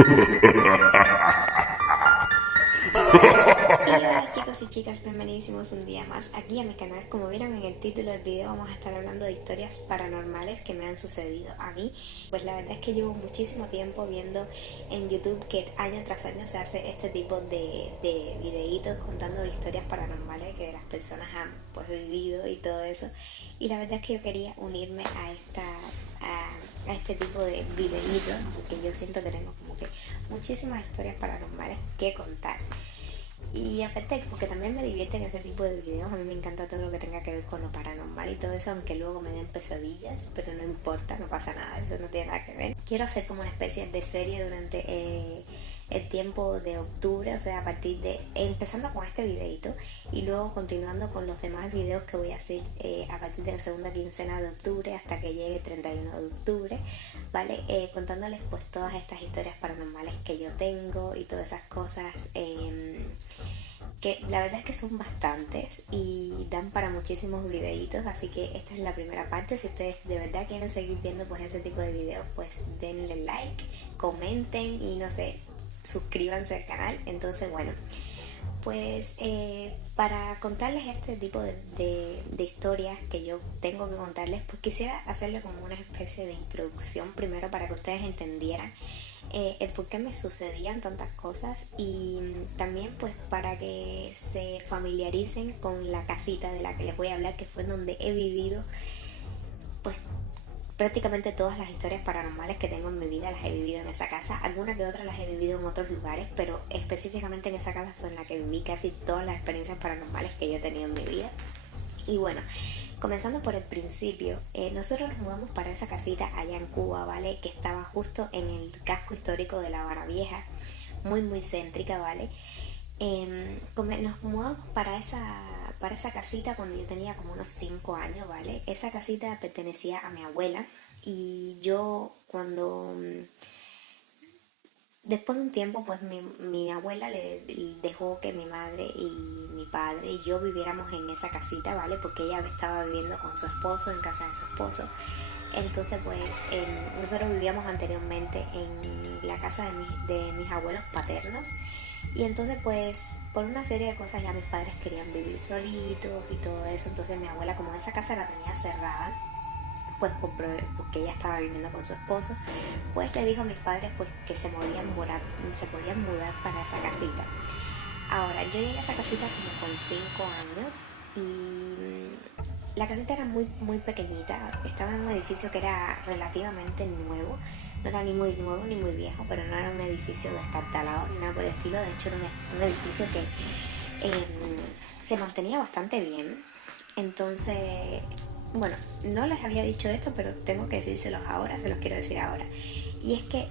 Y hola chicos y chicas, bienvenidísimos un día más aquí a mi canal. Como vieron en el título del video, vamos a estar hablando de historias paranormales que me han sucedido a mí. Pues la verdad es que llevo muchísimo tiempo viendo en YouTube que año tras año se hace este tipo de videitos contando historias paranormales que las personas han pues vivido y todo eso. Y la verdad es que yo quería unirme a este tipo de videitos porque yo siento que tengo como que muchísimas historias paranormales que contar. Y aparte, porque también me divierten ese tipo de videos, a mí me encanta todo lo que tenga que ver con lo paranormal y todo eso, aunque luego me den pesadillas, pero no importa, no pasa nada, eso no tiene nada que ver. Quiero hacer como una especie de serie durante el tiempo de octubre, o sea, a partir de, empezando con este videito y luego continuando con los demás videos que voy a hacer a partir de la segunda quincena de octubre hasta que llegue el 31 de octubre, ¿vale? Contándoles pues todas estas historias paranormales que yo tengo y todas esas cosas. Que la verdad es que son bastantes y dan para muchísimos videitos, así que esta es la primera parte. Si ustedes de verdad quieren seguir viendo pues ese tipo de videos, pues denle like, comenten y no sé, suscríbanse al canal. Entonces bueno, pues para contarles este tipo de historias que yo tengo que contarles, pues quisiera hacerle como una especie de introducción primero para que ustedes entendieran el por qué me sucedían tantas cosas y también pues para que se familiaricen con la casita de la que les voy a hablar, que fue donde he vivido pues prácticamente todas las historias paranormales que tengo en mi vida las he vivido en esa casa. Algunas que otras las he vivido en otros lugares, pero específicamente en esa casa fue en la que viví casi todas las experiencias paranormales que yo he tenido en mi vida. Y bueno, comenzando por el principio, nosotros nos mudamos para esa casita allá en Cuba, ¿vale? Que estaba justo en el casco histórico de La Habana Vieja, muy muy céntrica, ¿vale? Nos mudamos para esa casita cuando yo tenía como unos 5 años, ¿vale? Esa casita pertenecía a mi abuela y yo cuando después de un tiempo, pues mi abuela le dejó que mi madre y mi padre y yo viviéramos en esa casita, ¿vale? Porque ella estaba viviendo con su esposo, en casa de su esposo. Entonces, pues nosotros vivíamos anteriormente en la casa de mis abuelos paternos. Y entonces, pues, por una serie de cosas ya mis padres querían vivir solitos y todo eso. Entonces mi abuela, como esa casa la tenía cerrada, pues porque ella estaba viviendo con su esposo, pues le dijo a mis padres pues que se podían mudar para esa casita. Ahora, yo llegué a esa casita como con 5 años y la casita era muy, muy pequeñita, estaba en un edificio que era relativamente nuevo, no era ni muy nuevo ni muy viejo, pero no era un edificio destartalado ni nada por el estilo, de hecho era un edificio que se mantenía bastante bien. Entonces, bueno, no les había dicho esto, pero tengo que decírselos ahora, se los quiero decir ahora. Y es que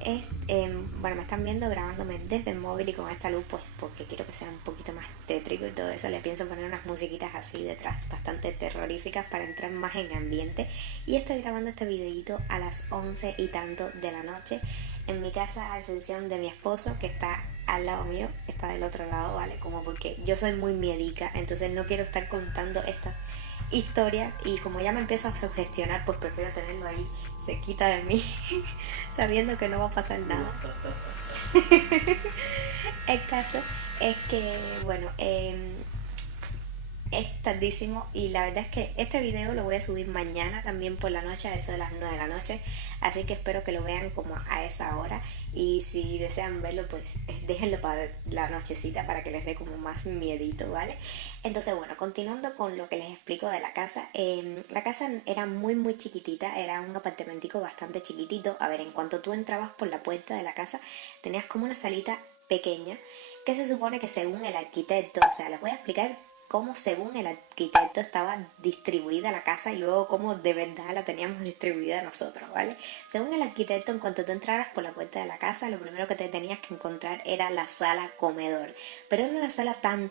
bueno, me están viendo grabándome desde el móvil y con esta luz, pues porque quiero que sea un poquito más tétrico y todo eso. Le pienso poner unas musiquitas así detrás, bastante terroríficas para entrar más en ambiente. Y estoy grabando este videito a las 11 y tanto de la noche en mi casa, a excepción de mi esposo que está al lado mío, está del otro lado, ¿vale? Como porque yo soy muy miedica, entonces no quiero estar contando estas historias y como ya me empiezo a sugestionar, pues prefiero tenerlo ahí se quita de mí sabiendo que no va a pasar nada. El caso es que, bueno, es tardísimo y la verdad es que este video lo voy a subir mañana también por la noche, a eso de las 9 de la noche, así que espero que lo vean como a esa hora y si desean verlo pues déjenlo para la nochecita para que les dé como más miedito, ¿vale? Entonces bueno, continuando con lo que les explico de la casa era muy muy chiquitita, era un apartamentico bastante chiquitito. A ver, en cuanto tú entrabas por la puerta de la casa tenías como una salita pequeña que se supone que según el arquitecto, o sea, les voy a explicar cómo según el arquitecto estaba distribuida la casa y luego cómo de verdad la teníamos distribuida nosotros, ¿vale? Según el arquitecto, en cuanto tú entraras por la puerta de la casa, lo primero que te tenías que encontrar era la sala comedor. Pero era una sala tan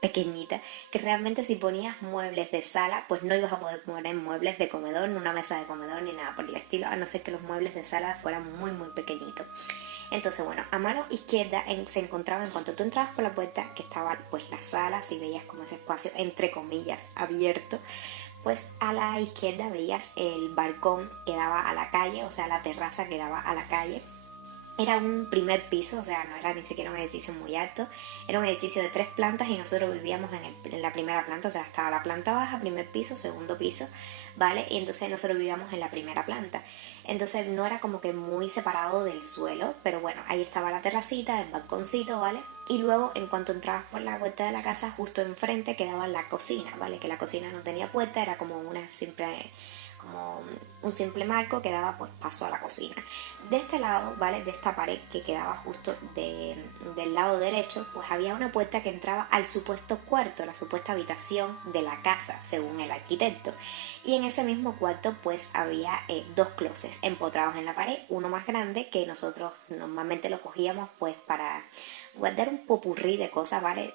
pequeñita que realmente si ponías muebles de sala, pues no ibas a poder poner muebles de comedor, ni una mesa de comedor, ni nada por el estilo, a no ser que los muebles de sala fueran muy pequeñitos. Entonces, bueno, a mano izquierda se encontraba, en cuanto tú entrabas por la puerta, que estaba pues la sala, si veías como ese espacio entre comillas abierto, pues a la izquierda veías el balcón que daba a la calle, o sea, la terraza que daba a la calle. Era un primer piso, o sea, no era ni siquiera un edificio muy alto, era un edificio de 3 plantas y nosotros vivíamos en la primera planta, o sea, estaba la planta baja, primer piso, segundo piso, ¿vale? Y entonces nosotros vivíamos en la primera planta. Entonces no era como que muy separado del suelo, pero bueno, ahí estaba la terracita, el balconcito, ¿vale? Y luego, en cuanto entrabas por la puerta de la casa, justo enfrente quedaba la cocina, ¿vale? Que la cocina no tenía puerta, era como como un simple marco que daba pues paso a la cocina. De este lado, ¿vale? De esta pared que quedaba justo del lado derecho, pues había una puerta que entraba al supuesto cuarto, la supuesta habitación de la casa, según el arquitecto. Y en ese mismo cuarto pues había 2 closets empotrados en la pared, uno más grande que nosotros normalmente lo cogíamos pues para guardar un popurrí de cosas, ¿vale?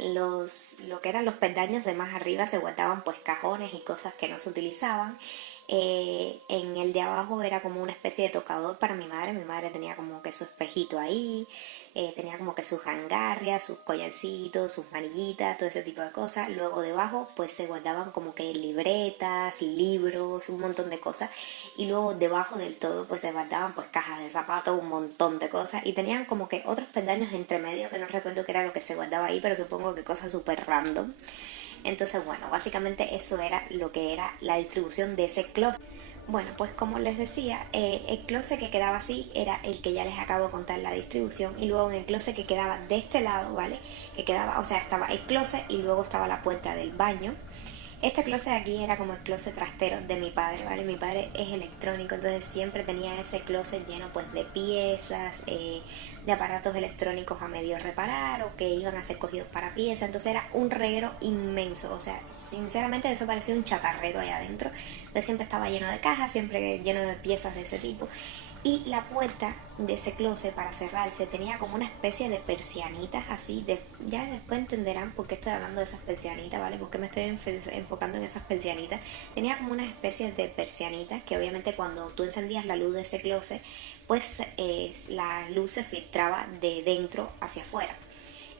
Lo que eran los peldaños de más arriba se guardaban pues cajones y cosas que no se utilizaban. En el de abajo era como una especie de tocador para mi madre tenía como que su espejito ahí, tenía como que sus jangarrias, sus collarcitos, sus manillitas, todo ese tipo de cosas. Luego debajo pues se guardaban como que libretas, libros, un montón de cosas. Y luego debajo del todo pues se guardaban pues cajas de zapatos, un montón de cosas. Y tenían como que otros peldaños entre medio que no recuerdo qué era lo que se guardaba ahí, pero supongo que cosas súper random. Entonces, bueno, básicamente eso era lo que era la distribución de ese closet. Bueno, pues como les decía, el closet que quedaba así era el que ya les acabo de contar la distribución, y luego en el closet que quedaba de este lado, ¿vale? Que quedaba, o sea, estaba el closet y luego estaba la puerta del baño. Este closet de aquí era como el closet trastero de mi padre, ¿vale? Mi padre es electrónico, entonces siempre tenía ese closet lleno pues de piezas, de aparatos electrónicos a medio reparar o que iban a ser cogidos para piezas. Entonces era un reguero inmenso, o sea, sinceramente eso parecía un chatarrero ahí adentro. Entonces siempre estaba lleno de cajas, siempre lleno de piezas de ese tipo. Y la puerta de ese closet para cerrarse tenía como una especie de persianitas así, ya después entenderán por qué estoy hablando de esas persianitas, ¿vale? Porque me estoy enfocando en esas persianitas. Tenía como una especie de persianitas que obviamente cuando tú encendías la luz de ese closet, pues la luz se filtraba de dentro hacia afuera.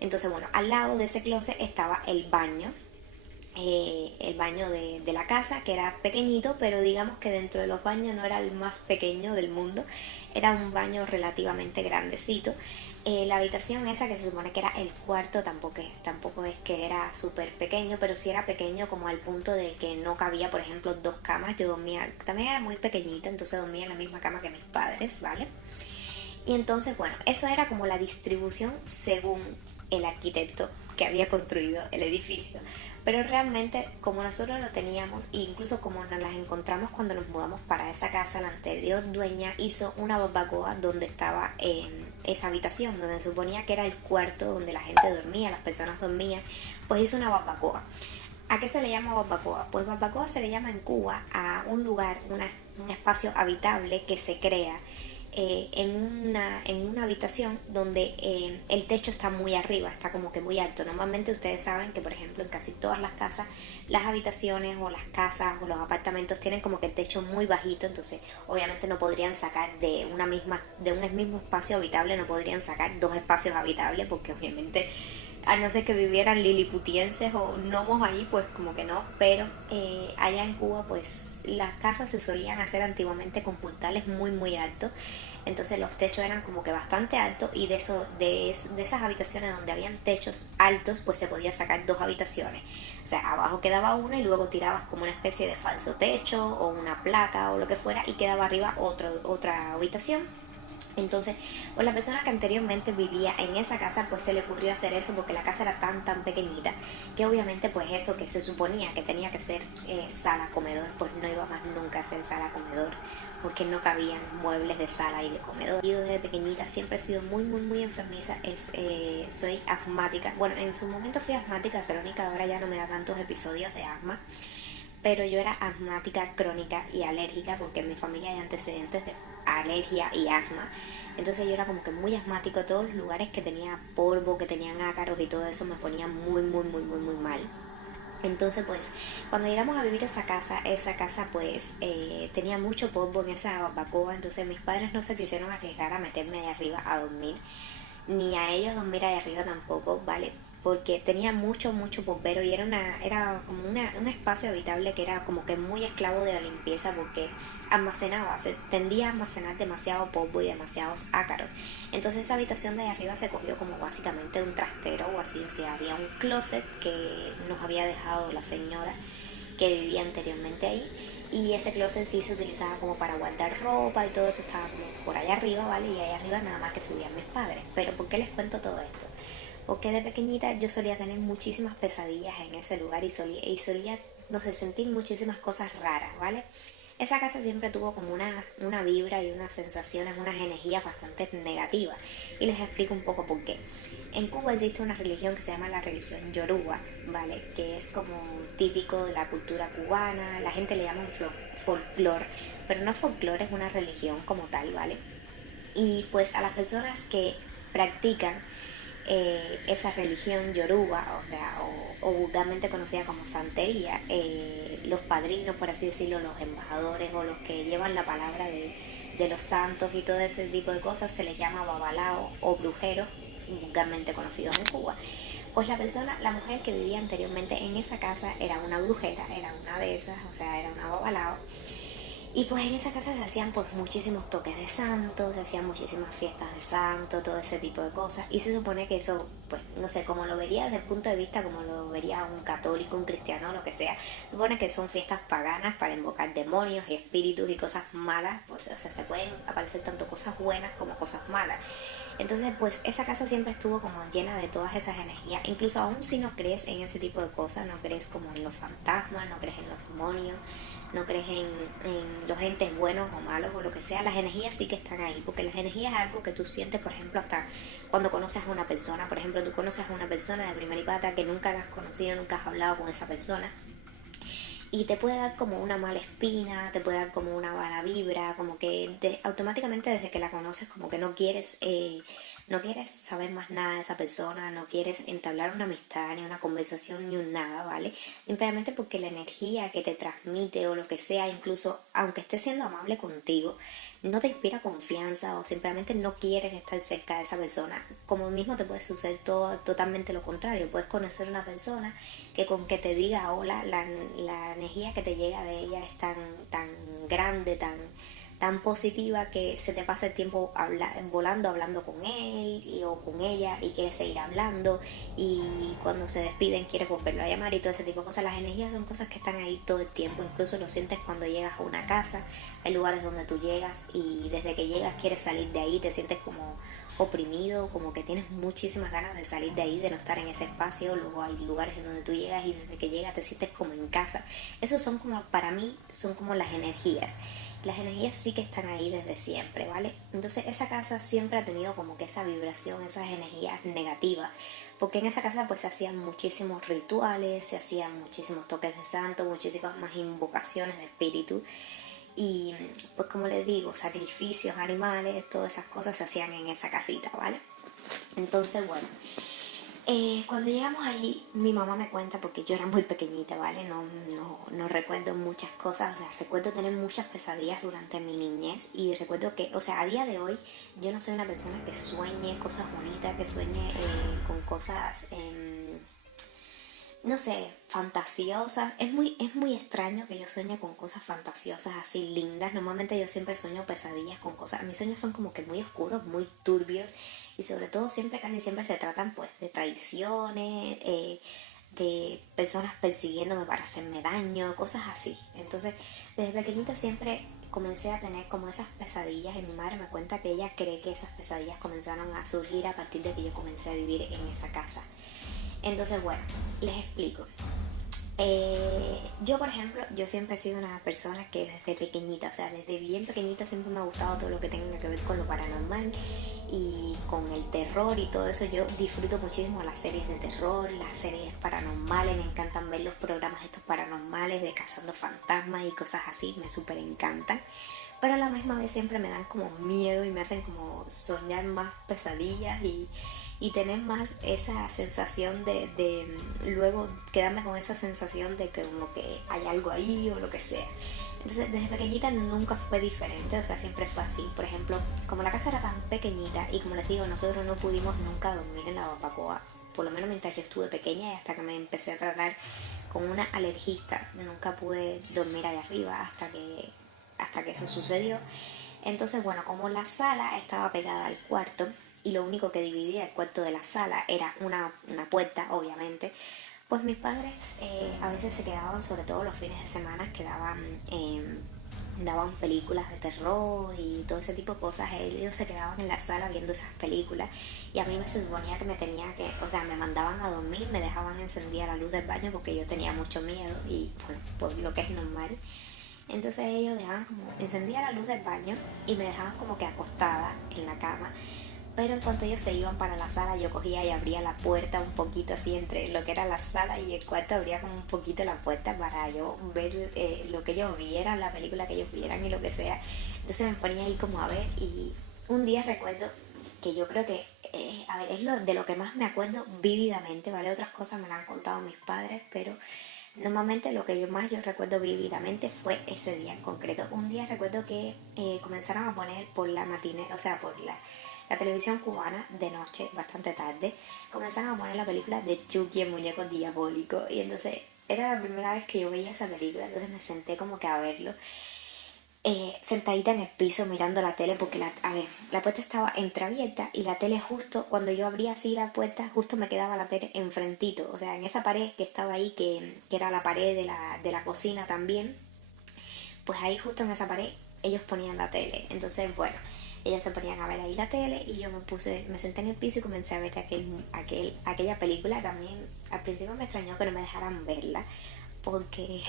Entonces, bueno, al lado de ese closet estaba el baño de la casa, que era pequeñito, pero digamos que dentro de los baños no era el más pequeño del mundo, era un baño relativamente grandecito. La habitación esa que se supone que era el cuarto tampoco es que era súper pequeño, pero sí era pequeño como al punto de que no cabía, por ejemplo, 2 camas. Yo dormía, también era muy pequeñita, entonces dormía en la misma cama que mis padres, ¿vale? Y entonces, bueno, eso era como la distribución según el arquitecto que había construido el edificio. Pero realmente, como nosotros lo teníamos, e incluso como nos las encontramos cuando nos mudamos para esa casa, la anterior dueña hizo una barbacoa donde estaba esa habitación, donde se suponía que era el cuarto donde la gente dormía, las personas dormían, pues hizo una barbacoa. ¿A qué se le llama barbacoa? Pues barbacoa se le llama en Cuba a un lugar, un espacio habitable que se crea en una habitación donde el techo está muy arriba, está como que muy alto. Normalmente ustedes saben que, por ejemplo, en casi todas las casas, las habitaciones o las casas o los apartamentos tienen como que el techo muy bajito, entonces obviamente no podrían sacar de un mismo espacio habitable, no podrían sacar 2 espacios habitables, porque obviamente a no ser que vivieran liliputienses o gnomos ahí, pues como que no. Pero allá en Cuba pues las casas se solían hacer antiguamente con puntales muy muy altos, entonces los techos eran como que bastante altos, y de esas habitaciones donde habían techos altos pues se podía sacar 2 habitaciones, o sea, abajo quedaba una y luego tirabas como una especie de falso techo o una placa o lo que fuera, y quedaba arriba otra habitación. Entonces, pues la persona que anteriormente vivía en esa casa, pues se le ocurrió hacer eso porque la casa era tan pequeñita que obviamente pues eso que se suponía que tenía que ser sala comedor, pues no iba más nunca a ser sala comedor, porque no cabían muebles de sala y de comedor. Y desde pequeñita siempre he sido muy enfermiza, soy asmática. Bueno, en su momento fui asmática crónica, ahora ya no me da tantos episodios de asma, pero yo era asmática crónica y alérgica porque en mi familia hay antecedentes de alergia y asma. Entonces yo era como que muy asmático, todos los lugares que tenía polvo, que tenían ácaros y todo eso me ponía muy mal. Entonces pues cuando llegamos a vivir a esa casa pues tenía mucho polvo en esa barbacoa, entonces mis padres no se quisieron arriesgar a meterme ahí arriba a dormir, ni a ellos dormir ahí arriba tampoco, ¿vale? porque tenía mucho bombero y era como un espacio habitable que era como que muy esclavo de la limpieza porque se tendía a almacenar demasiado polvo y demasiados ácaros. Entonces esa habitación de ahí arriba se cogió como básicamente un trastero o así, o sea, había un closet que nos había dejado la señora que vivía anteriormente ahí, y ese closet sí se utilizaba como para guardar ropa y todo eso estaba como por allá arriba, ¿vale? Y allá arriba nada más que subían mis padres. Pero ¿por qué les cuento todo esto? Porque de pequeñita yo solía tener muchísimas pesadillas en ese lugar y solía, no sé, sentir muchísimas cosas raras, ¿vale? Esa casa siempre tuvo como una vibra y unas sensaciones, unas energías bastante negativas. Y les explico un poco por qué. En Cuba existe una religión que se llama la religión Yoruba, ¿vale? Que es como típico de la cultura cubana. La gente le llama folclore, pero no folclore, es una religión como tal, ¿vale? Y pues a las personas que practican esa religión yoruba, o sea, o vulgarmente conocida como santería, los padrinos, por así decirlo, los embajadores o los que llevan la palabra de los santos y todo ese tipo de cosas, se les llama babalao o brujeros, vulgarmente conocidos en Cuba. Pues la mujer que vivía anteriormente en esa casa era una brujera, era una de esas, o sea, era una babalao. Y pues en esa casa se hacían pues muchísimos toques de santo, se hacían muchísimas fiestas de santo, todo ese tipo de cosas. Y se supone que eso, pues no sé, como lo vería desde el punto de vista, como lo vería un católico, un cristiano, lo que sea. Se supone que son fiestas paganas para invocar demonios y espíritus y cosas malas. Pues, o sea, se pueden aparecer tanto cosas buenas como cosas malas. Entonces, pues esa casa siempre estuvo como llena de todas esas energías. Incluso aún si no crees en ese tipo de cosas, no crees como en los fantasmas, no crees en los demonios, no crees en los entes buenos o malos o lo que sea, las energías sí que están ahí, porque las energías es algo que tú sientes, por ejemplo, hasta cuando conoces a una persona. Por ejemplo, tú conoces a una persona de primera y pata que nunca la has conocido, nunca has hablado con esa persona, y te puede dar como una mala espina, te puede dar como una mala vibra, como que automáticamente desde que la conoces como que no quieres saber más nada de esa persona, no quieres entablar una amistad, ni una conversación, ni un nada, ¿vale? Simplemente porque la energía que te transmite o lo que sea, incluso aunque esté siendo amable contigo, no te inspira confianza o simplemente no quieres estar cerca de esa persona. Como mismo te puede suceder totalmente lo contrario. Puedes conocer una persona que con que te diga hola, la energía que te llega de ella es tan grande, tan positiva, que se te pasa el tiempo volando hablando con él o con ella, y quieres seguir hablando, y cuando se despiden quieres volverlo a llamar y todo ese tipo de cosas. Las energías son cosas que están ahí todo el tiempo, incluso lo sientes cuando llegas a una casa. Hay lugares donde tú llegas y desde que llegas quieres salir de ahí, te sientes como oprimido, como que tienes muchísimas ganas de salir de ahí, de no estar en ese espacio. Luego hay lugares en donde tú llegas y desde que llegas te sientes como en casa. Esos son como, para mí, son como las energías. Las energías sí que están ahí desde siempre, ¿vale? Entonces esa casa siempre ha tenido como que esa vibración, esas energías negativas, porque en esa casa pues se hacían muchísimos rituales, se hacían muchísimos toques de santo, muchísimas más invocaciones de espíritu. Y pues como les digo, sacrificios, animales, todas esas cosas se hacían en esa casita, ¿vale? Entonces, bueno, cuando llegamos allí, mi mamá me cuenta, porque yo era muy pequeñita, ¿vale? No recuerdo muchas cosas, o sea, recuerdo tener muchas pesadillas durante mi niñez, y recuerdo que, o sea, a día de hoy yo no soy una persona que sueñe cosas bonitas, que sueñe con cosas, no sé, fantasiosas. Es muy extraño que yo sueñe con cosas fantasiosas así lindas. Normalmente yo siempre sueño pesadillas con cosas. Mis sueños son como que muy oscuros, muy turbios, y sobre todo casi siempre se tratan pues de traiciones, de personas persiguiéndome para hacerme daño, cosas así. Entonces, desde pequeñita siempre comencé a tener como esas pesadillas, y mi madre me cuenta que ella cree que esas pesadillas comenzaron a surgir a partir de que yo comencé a vivir en esa casa. Entonces, bueno, les explico. Yo, por ejemplo, yo siempre he sido una persona que desde pequeñita, o sea, desde bien pequeñita siempre me ha gustado todo lo que tenga que ver con lo paranormal y con el terror y todo eso. Yo disfruto muchísimo las series de terror, las series paranormales, me encantan ver los programas estos paranormales de cazando fantasmas y cosas así, me súper encantan. Pero a la misma vez siempre me dan como miedo y me hacen como soñar más pesadillas y tener más esa sensación de luego quedarme con esa sensación de que como que hay algo ahí o lo que sea. Entonces desde pequeñita nunca fue diferente, o sea, siempre fue así. Por ejemplo, como la casa era tan pequeñita y como les digo, nosotros no pudimos nunca dormir en la barbacoa, por lo menos mientras yo estuve pequeña y hasta que me empecé a tratar con una alergista. Nunca pude dormir ahí arriba hasta que eso sucedió. Entonces, bueno, como la sala estaba pegada al cuarto y lo único que dividía el cuarto de la sala era una puerta, obviamente, pues mis padres a veces se quedaban, sobre todo los fines de semana, daban películas de terror y todo ese tipo de cosas. Ellos se quedaban en la sala viendo esas películas y a mí me suponía que o sea, me mandaban a dormir, me dejaban encendida la luz del baño porque yo tenía mucho miedo y bueno, por lo que es normal. Entonces ellos dejaban como, encendía la luz del baño y me dejaban como que acostada en la cama. Pero en cuanto ellos se iban para la sala, yo cogía y abría la puerta un poquito así entre lo que era la sala y el cuarto, abría como un poquito la puerta para yo ver lo que ellos vieran, la película que ellos vieran y lo que sea. Entonces me ponía ahí como a ver y un día recuerdo que yo creo que, a ver, es de lo que más me acuerdo vívidamente, ¿vale? Otras cosas me las han contado mis padres, pero normalmente lo que yo recuerdo vívidamente fue ese día en concreto. Un día recuerdo que comenzaron a poner por la matiné, o sea, por la televisión cubana de noche, bastante tarde, comenzaron a poner la película de Chucky, el muñeco diabólico. Y entonces era la primera vez que yo veía esa película, entonces me senté como que a verlo. Sentadita en el piso mirando la tele porque la puerta estaba entreabierta y la tele justo cuando yo abría así la puerta justo me quedaba la tele enfrentito, o sea, en esa pared que estaba ahí que era la pared de la cocina también, pues ahí justo en esa pared ellos ponían la tele. Entonces, bueno, ellos se ponían a ver ahí la tele y yo me senté en el piso y comencé a ver aquella película. También al principio me extrañó que no me dejaran verla porque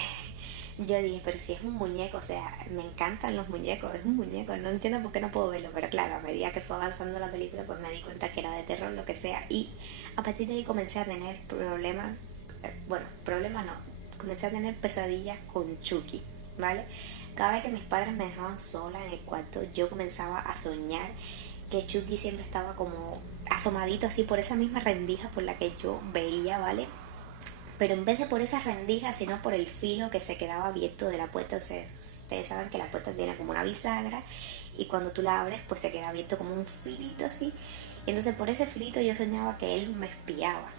yo dije, pero si es un muñeco, o sea, me encantan los muñecos, es un muñeco, no entiendo por qué no puedo verlo, pero claro, a medida que fue avanzando la película, pues me di cuenta que era de terror, lo que sea, y a partir de ahí comencé a tener problemas, bueno, problemas no, comencé a tener pesadillas con Chucky, ¿vale? Cada vez que mis padres me dejaban sola en el cuarto, yo comenzaba a soñar que Chucky siempre estaba como asomadito así por esa misma rendija por la que yo veía, ¿vale? Pero en vez de por esa rendija, sino por el filo que se quedaba abierto de la puerta. O sea, ustedes saben que la puerta tiene como una bisagra y cuando tú la abres pues se queda abierto como un filito así. Y entonces por ese filito yo soñaba que él me espiaba.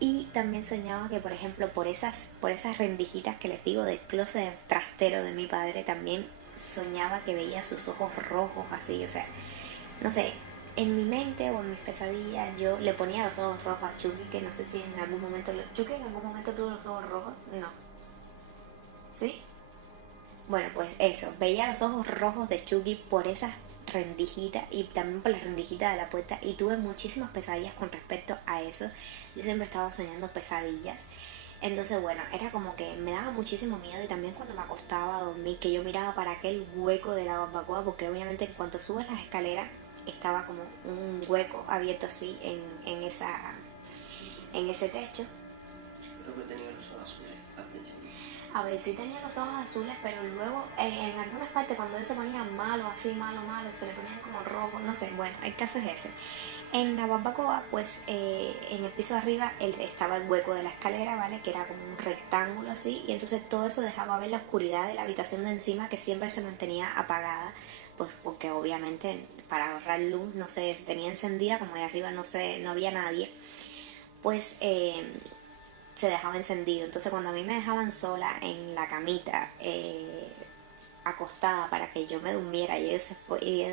Y también soñaba que, por ejemplo, por esas rendijitas que les digo del closet trastero de mi padre, también soñaba que veía sus ojos rojos así, o sea, no sé, en mi mente o en mis pesadillas yo le ponía los ojos rojos a Chucky, que no sé si en algún momento, Chucky en algún momento tuvo los ojos rojos, no, ¿sí? Bueno, pues eso, veía los ojos rojos de Chucky por esas rendijitas y también por la rendijita de la puerta y tuve muchísimas pesadillas con respecto a eso. Yo siempre estaba soñando pesadillas. Entonces, bueno, era como que me daba muchísimo miedo y también cuando me acostaba a dormir, que yo miraba para aquel hueco de la barbacoa, porque obviamente en cuanto subes las escaleras estaba como un hueco abierto así en ese techo. Creo que tenía los ojos azules al principio. A ver, sí tenía los ojos azules, pero luego en algunas partes cuando él se ponía malo, así malo, se le ponían como rojos, no sé, bueno, el caso es ese. En la barbacoa, pues en el piso de arriba estaba el hueco de la escalera, ¿vale? Que era como un rectángulo así, y entonces todo eso dejaba ver la oscuridad de la habitación de encima que siempre se mantenía apagada, pues porque obviamente para ahorrar luz no se tenía encendida, como de arriba no había nadie, pues se dejaba encendido. Entonces cuando a mí me dejaban sola en la camita, acostada para que yo me durmiera y ellos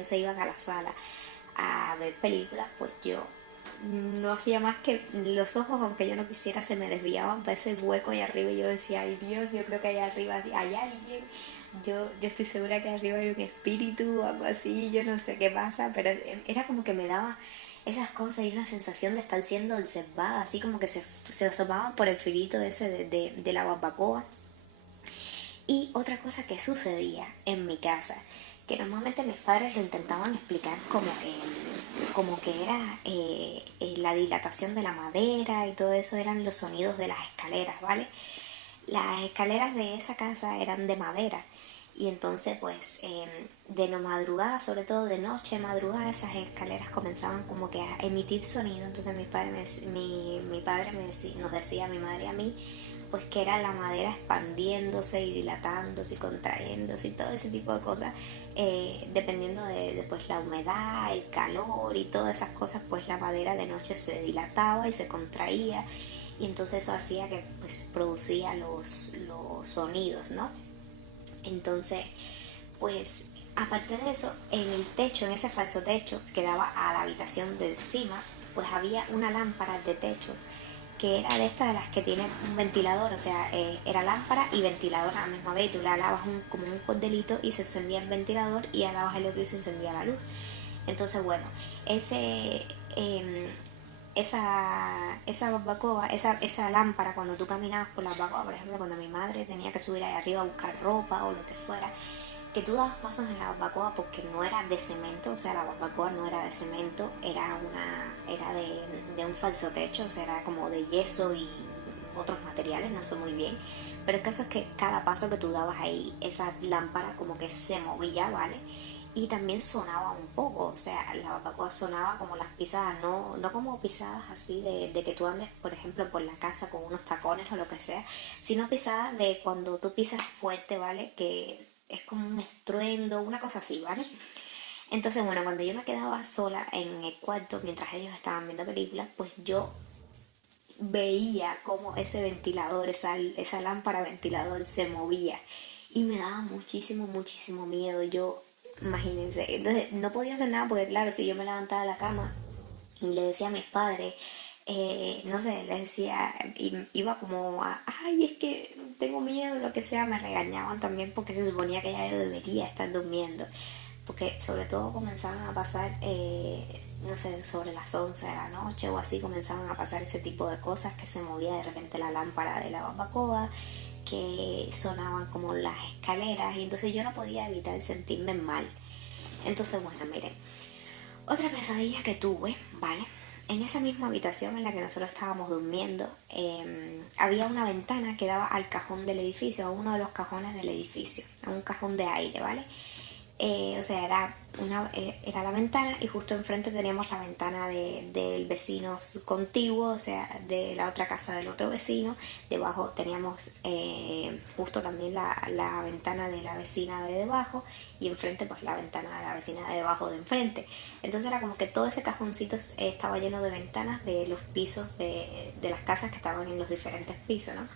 se iban a la sala a ver películas, pues yo no hacía más que los ojos, aunque yo no quisiera, se me desviaban para ese hueco allá arriba y yo decía, ay Dios, yo creo que allá arriba hay alguien, yo estoy segura que arriba hay un espíritu o algo así, yo no sé qué pasa, pero era como que me daba esas cosas y una sensación de estar siendo observada, así como que se asomaban por el filito ese de la barbacoa. Y otra cosa que sucedía en mi casa, que normalmente mis padres lo intentaban explicar como que era la dilatación de la madera y todo eso eran los sonidos de las escaleras, ¿vale? Las escaleras de esa casa eran de madera y entonces pues de no madrugada, sobre todo de noche, madrugada, esas escaleras comenzaban como que a emitir sonido. Entonces mi padre nos decía a mi madre y a mí, pues que era la madera expandiéndose y dilatándose y contrayéndose y todo ese tipo de cosas, dependiendo de pues la humedad, el calor y todas esas cosas, pues la madera de noche se dilataba y se contraía, y entonces eso hacía que pues producía los sonidos, ¿no? Entonces, pues aparte de eso, en el techo, en ese falso techo que daba a la habitación de encima, pues había una lámpara de techo que era de estas de las que tienen un ventilador, o sea, era lámpara y ventilador a la misma vez. Tú le alabas como un cordelito y se encendía el ventilador, y alabas el otro y se encendía la luz. Entonces, bueno, ese esa barbacoa, esa lámpara, cuando tú caminabas por la barbacoa, por ejemplo, cuando mi madre tenía que subir ahí arriba a buscar ropa o lo que fuera, que tú dabas pasos en la barbacoa, porque no era de cemento, o sea, la barbacoa no era de cemento, era de un falso techo, o sea, era como de yeso y otros materiales, no sé muy bien, pero el caso es que cada paso que tú dabas ahí, esa lámpara como que se movía, ¿vale? Y también sonaba un poco, o sea, la barbacoa sonaba como las pisadas, no como pisadas así de que tú andes, por ejemplo, por la casa con unos tacones o lo que sea, sino pisadas de cuando tú pisas fuerte, ¿vale? Que es como un estruendo, una cosa así, ¿vale? Entonces, bueno, cuando yo me quedaba sola en el cuarto mientras ellos estaban viendo películas, pues yo veía cómo ese ventilador, esa lámpara ventilador se movía, y me daba muchísimo, muchísimo miedo. Yo, imagínense, entonces no podía hacer nada porque claro, si yo me levantaba de la cama y le decía a mis padres, no sé, les decía, iba como ay, es que tengo miedo, lo que sea, me regañaban también porque se suponía que ya yo debería estar durmiendo, porque sobre todo comenzaban a pasar, no sé, sobre las 11 de la noche o así, comenzaban a pasar ese tipo de cosas, que se movía de repente la lámpara de la barbacoa, que sonaban como las escaleras, y entonces yo no podía evitar sentirme mal. Entonces, bueno, miren, otra pesadilla que tuve, ¿vale? En esa misma habitación en la que nosotros estábamos durmiendo, había una ventana que daba al cajón del edificio, a uno de los cajones del edificio, a un cajón de aire, ¿vale? O sea, era la ventana, y justo enfrente teníamos la ventana del vecino contiguo, o sea, de la otra casa del otro vecino. Debajo teníamos justo también la ventana de la vecina de debajo, y enfrente pues la ventana de la vecina de debajo de enfrente. Entonces era como que todo ese cajoncito estaba lleno de ventanas de los pisos de las casas que estaban en los diferentes pisos, ¿no?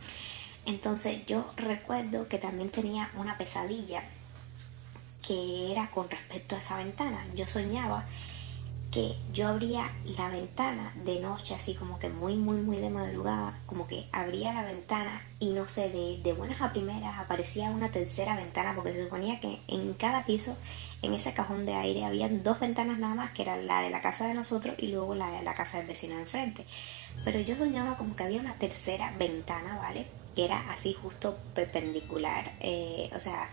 Entonces yo recuerdo que también tenía una pesadilla que era con respecto a esa ventana. Yo soñaba que yo abría la ventana de noche, así como que muy, muy, muy de madrugada, como que abría la ventana y no sé, de buenas a primeras aparecía una tercera ventana, porque se suponía que en cada piso, en ese cajón de aire, habían dos ventanas nada más, que era la de la casa de nosotros y luego la de la casa del vecino de enfrente. Pero yo soñaba como que había una tercera ventana, ¿vale? Que era así justo perpendicular, o sea,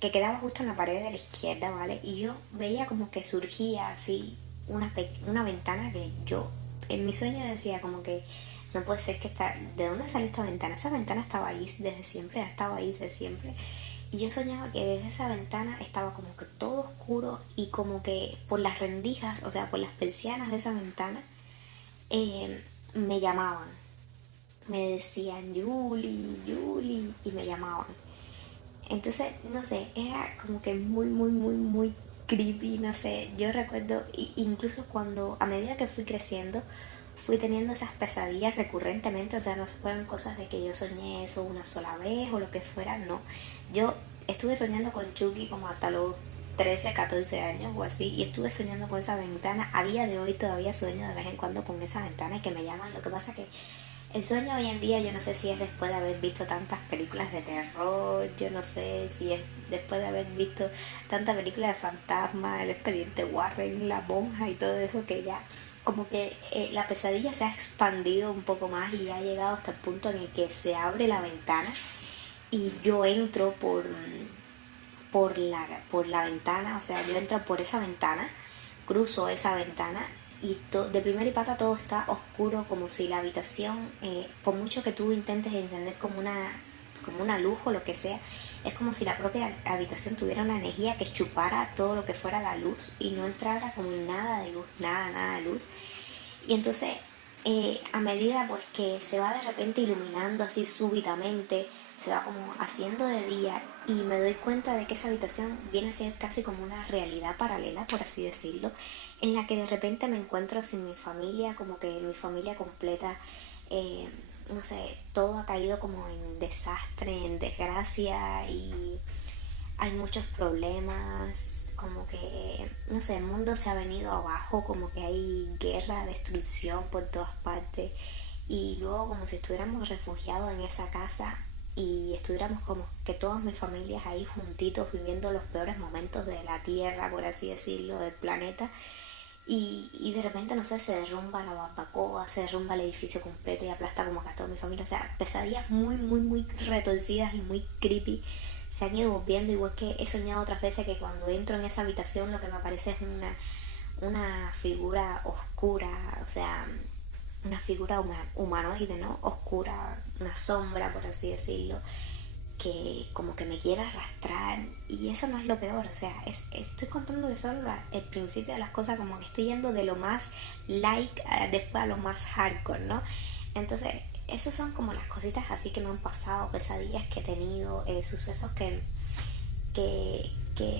que quedaba justo en la pared de la izquierda, ¿vale? Y yo veía como que surgía así una ventana que yo en mi sueño decía como que no puede ser que está, ¿de dónde sale esta ventana? Esa ventana estaba ahí desde siempre, ha estado ahí desde siempre. Y yo soñaba que desde esa ventana estaba como que todo oscuro, y como que por las rendijas, o sea, por las persianas de esa ventana, me llamaban, me decían Yuli, Yuli, y me llamaban. Entonces, no sé, era como que muy, muy, muy, muy creepy, no sé. Yo recuerdo, incluso cuando a medida que fui creciendo, fui teniendo esas pesadillas recurrentemente, o sea, no fueron cosas de que yo soñé eso una sola vez o lo que fuera, no. Yo estuve soñando con Chucky como hasta los 13 14 años o así, y estuve soñando con esa ventana. A día de hoy todavía sueño de vez en cuando con esa ventana y que me llaman. Lo que pasa que el sueño hoy en día, yo no sé si es después de haber visto tantas películas de terror, yo no sé si es después de haber visto tantas películas de fantasmas, el expediente Warren, la monja y todo eso, que ya como que la pesadilla se ha expandido un poco más y ha llegado hasta el punto en el que se abre la ventana y yo entro por la ventana, o sea, yo entro por esa ventana, cruzo esa ventana, y de primera y pata todo está oscuro, como si la habitación, por mucho que tú intentes encender como una luz o lo que sea, es como si la propia habitación tuviera una energía que chupara todo lo que fuera la luz y no entrara como nada de luz, nada, nada de luz. Y entonces a medida pues que se va de repente iluminando así súbitamente, se va como haciendo de día y me doy cuenta de que esa habitación viene a ser casi como una realidad paralela, por así decirlo, en la que de repente me encuentro sin mi familia, como que mi familia completa, no sé, todo ha caído como en desastre, en desgracia y hay muchos problemas, como que, no sé, el mundo se ha venido abajo, como que hay guerra, destrucción por todas partes y luego como si estuviéramos refugiados en esa casa y estuviéramos como que todas mis familias ahí juntitos viviendo los peores momentos de la tierra, por así decirlo, del planeta. Y de repente, no sé, se derrumba la barbacoa, se derrumba el edificio completo y aplasta como que a toda mi familia. O sea, pesadillas muy, muy, muy retorcidas y muy creepy se han ido volviendo. Igual que he soñado otras veces que cuando entro en esa habitación lo que me aparece es una figura oscura, o sea, una figura humanoide, ¿no? Oscura, una sombra, por así decirlo, que como que me quiere arrastrar y eso no es lo peor, o sea, estoy contando de solo el principio de las cosas, como que estoy yendo de lo más like después a lo más hardcore, ¿no? Entonces, esas son como las cositas así que me han pasado, pesadillas que he tenido, sucesos que,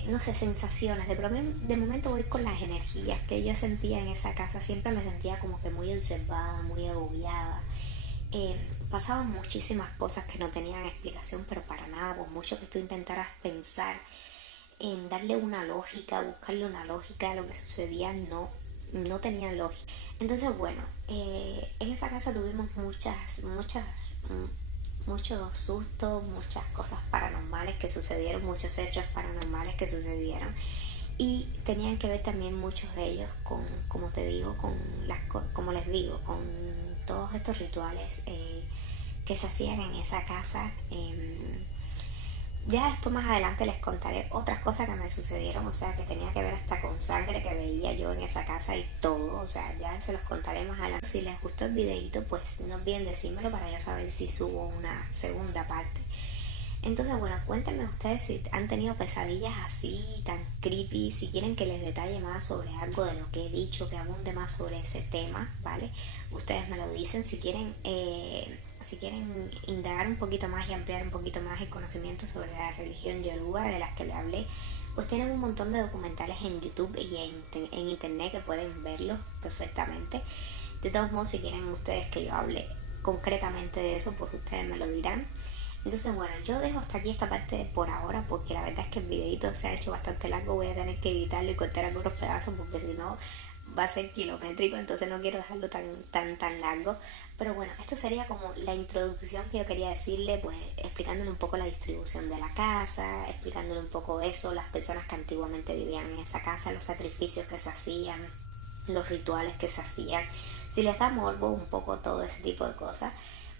no sé, sensaciones, de momento voy con las energías que yo sentía en esa casa, siempre me sentía como que muy observada, muy agobiada. Pasaban muchísimas cosas que no tenían explicación, pero para nada, por mucho que tú intentaras pensar en darle una lógica, buscarle una lógica a lo que sucedía, no tenía lógica. Entonces, bueno, en esa casa tuvimos muchos sustos, muchas cosas paranormales que sucedieron, muchos hechos paranormales que sucedieron y tenían que ver también muchos de ellos con, como te digo, como les digo, con todos estos rituales que se hacían en esa casa. Ya después más adelante les contaré otras cosas que me sucedieron, o sea, que tenía que ver hasta con sangre que veía yo en esa casa y todo, o sea, ya se los contaré más adelante. Si les gustó el videito, pues no olviden decírmelo para yo saber si subo una segunda parte. Entonces, bueno, cuéntenme ustedes si han tenido pesadillas así, tan creepy, si quieren que les detalle más sobre algo de lo que he dicho, que abunde más sobre ese tema, ¿vale? Ustedes me lo dicen, si quieren indagar un poquito más y ampliar un poquito más el conocimiento sobre la religión yoruba de las que le hablé, pues tienen un montón de documentales en YouTube y en internet que pueden verlos perfectamente. De todos modos, si quieren ustedes que yo hable concretamente de eso, pues ustedes me lo dirán. Entonces, bueno, yo dejo hasta aquí esta parte por ahora porque la verdad es que el videito se ha hecho bastante largo. Voy a tener que editarlo y cortar algunos pedazos porque si no va a ser kilométrico, entonces no quiero dejarlo tan largo. Pero bueno, esto sería como la introducción que yo quería decirle, pues explicándole un poco la distribución de la casa, explicándole un poco eso, las personas que antiguamente vivían en esa casa, los sacrificios que se hacían, los rituales que se hacían. Si les da morbo un poco todo ese tipo de cosas,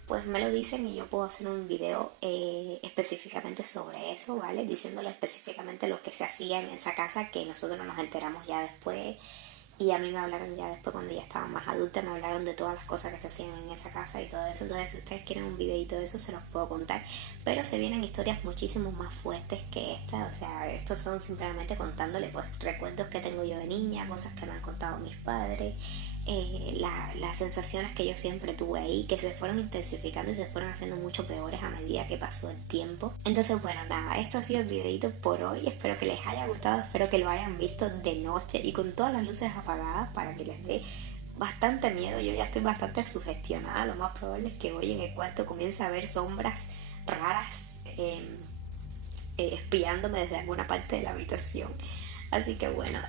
pues me lo dicen y yo puedo hacer un video específicamente sobre eso, ¿vale? Diciéndole específicamente lo que se hacía en esa casa, que nosotros nos enteramos ya después. Y a mí me hablaron ya después, cuando ya estaba más adulta, me hablaron de todas las cosas que se hacían en esa casa y todo eso. Entonces, si ustedes quieren un videito de eso, se los puedo contar. Pero se vienen historias muchísimo más fuertes que esta. O sea, estos son simplemente contándole pues recuerdos que tengo yo de niña, cosas que me han contado mis padres, las sensaciones que yo siempre tuve ahí, que se fueron intensificando y se fueron haciendo mucho peores a medida que pasó el tiempo. Entonces, bueno, nada, esto ha sido el videito por hoy. Espero que les haya gustado, espero que lo hayan visto de noche y con todas las luces apagadas para que les dé bastante miedo. Yo ya estoy bastante sugestionada. Lo más probable es que hoy en el cuarto comience a ver sombras raras espiándome desde alguna parte de la habitación. Así que bueno,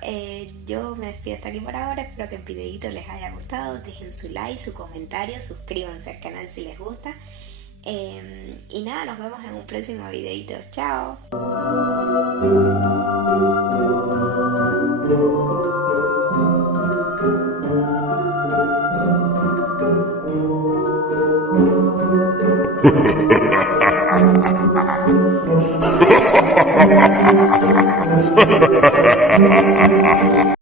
yo me despido hasta aquí por ahora. Espero que el videito les haya gustado. Dejen su like, su comentario, suscríbanse al canal si les gusta. Y nada, nos vemos en un próximo videito. Chao.